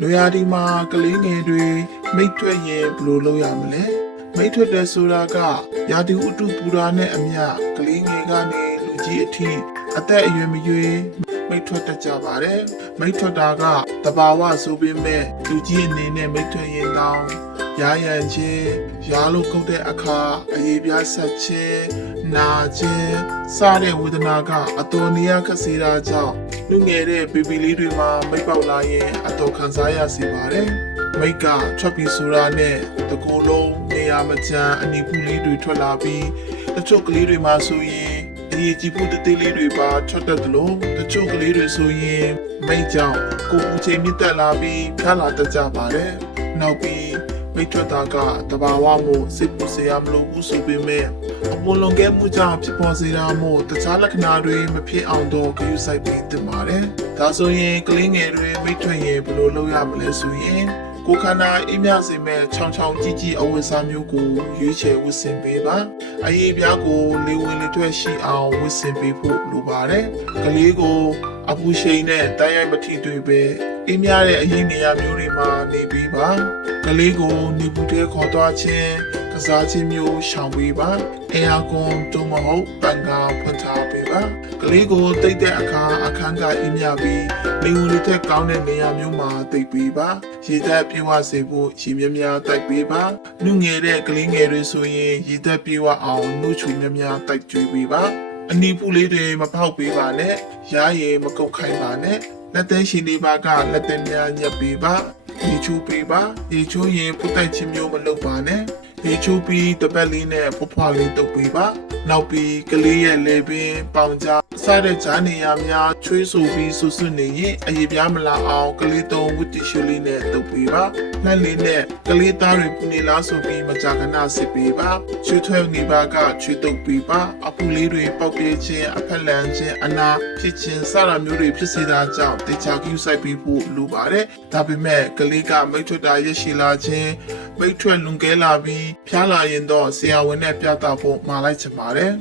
နွေရာသီမှာကလေးငယ်တွေမိတ်ထွက်ရင်ဘယ်လိုလုပ်ရမလဲမိတ်ထွက်တဲ့ဆိုတာကရာသီဥတုပူရာနဲ့အမျှကလေးငယ်ကနေလူကြီးအထိအသက်အရွယ်မရွေးမိတ်ထွက်တတ်ကြပါတယ်မိတ်ထွက်တာကတဘာဝဆိုပေမဲ့လူကြီးအနေနဲ့မိတ်ထွက်ရင်တောင်း ရာရန်ချင်းရာလို့ကုတ်တဲ့အခါအရေးပြားဆက်ချင်းနာချင်းစတဲ့ဝေဒနာကအတော်နေရခက်စေတာကြောင့်လူငယ်တဲ့ဘီဘီလေးတွေမှာမိတ်ပေါက်လာရင်အတော်ခံစားရစေပါတယ်မိတ်ကထွက်ပြီးဆိုတာနဲ့တကူလုံးနေရာမချမ်းအနိပူလေးတွေထွက်လာပြီးတချို့ကလေးတွေမှာဆိုရင်အရေးကြီးဖို့တသေးလေးတွေပါထွက်တတ်တယ်လို့တချို့ကလေးတွေဆိုရင်မိတ်ကြောင့်ကိုယ်ပူချိန်မြင့်တက်လာပြီးဖျားလာတတ်ကြပါတယ်နောက်ပြီး မိတ်ထွက်တာကတဘာဝမို့စိတ်ပူစရာမလိုဘူးဆိုပေမဲ့အမလွန်ကဲမှုကြောင့်ဖြစ်ပေါ်စေတာမို့တခြားလက္ခဏာတွေမဖြစ်အောင်တော့ဂရုစိုက်ပြီးတင်ပါတယ်ဒါဆိုရင်ကလေးငယ်တွေမိတ်ထွက်ရင်ဘယ်လိုလုပ်ရမလဲဆိုရင် ကိုယ်ခန္ဓာအေးမြစေမဲ့ချောင်းချောင်းကြီးကြီးအဝတ်စားမျိုးကိုရွေးချယ်ဝတ်ဆင်ပေးပါအရေးပြားကိုလေဝင်လေထွက်ရှိအောင်ဝတ်ဆင်ပေးဖို့လိုပါတယ်ကလေးကိုအပူရှိန်နဲ့တိုက်ရိုက်မထိတွေ့ပဲအေးမြတဲ့အရေးနေရာမျိုးတွေမှာနေပြီးပါကလေးကိုနေပူတဲ့ခေါ်သွားခြင်းကစားခြင်းမျိုးရှောင်ပေးပါအဲယာကွန်တို့မဟုတ်ပန်ကာဖွင့်ထားပေးပါ ကလေးကိုတိတ်တဲ့အခါအခန်းကအေးမြပြီးလေဝင်လေထွက်ကောင်းတဲ့နေရာမျိုးမှာတိတ်ပေးပါရေသက်ပြေဝစေဖို့ရေမြများတိုက်ပေးပါနှုငယ်တဲ့ကလေးငယ်တွေဆိုရင်ရေသက်ပြေဝအောင်နှုချွေမြများတိုက်ကြွေးပေးပါအနီဖူလေးတွေမဖောက်ပေးပါနဲ့ရားရည်မကုတ်ခိုင်းပါနဲ့လက်သေးရှင်လေးပါကလက်သေးများညက်ပေးပါရေချိုးပေးပါရေချိုးရင်ပုတ်တိုက်ခြင်းမျိုးမလုပ်ပါနဲ့ရေချိုးပြီးတပတ်လေးနဲ့ဖွားဖွားလေးတုပ်ပေးပါနောက်ပြီးကလေးရဲ့လေပင်ပေါင်ကြား စတဲ့ဂျာနေရများချွေးဆူပြီးဆူဆွနေရင်အရေးပြားမလာအောင်ကလေးသုံးဝတ်တီရှူလေးနဲ့တုပ်ပေးပါလက်လေးနဲ့ကလေးသားတွေပူနေလားဆိုပြီးမကြာခဏစစ်ပေးပါချွေးထွဲနေပါကချွေးတုပ်ပေးပါအပူလေးတွေပေါက်ပြဲခြင်းအဖက်လန်ခြင်းအနာဖြစ်ခြင်းစတာမျိုးတွေဖြစ်စေတာကြောင့်တေချာကူးဆိုင်ပေးဖို့လိုပါတယ်ဒါပေမဲ့ကလေးကမိတ်ထွက်တာရရှိလာခြင်းမိတ်ထွက်လွန်ကဲလာပြီးဖျားလာရင်တော့ဆရာဝန်နဲ့ပြသဖို့မှာလိုက်ချင်ပါတယ်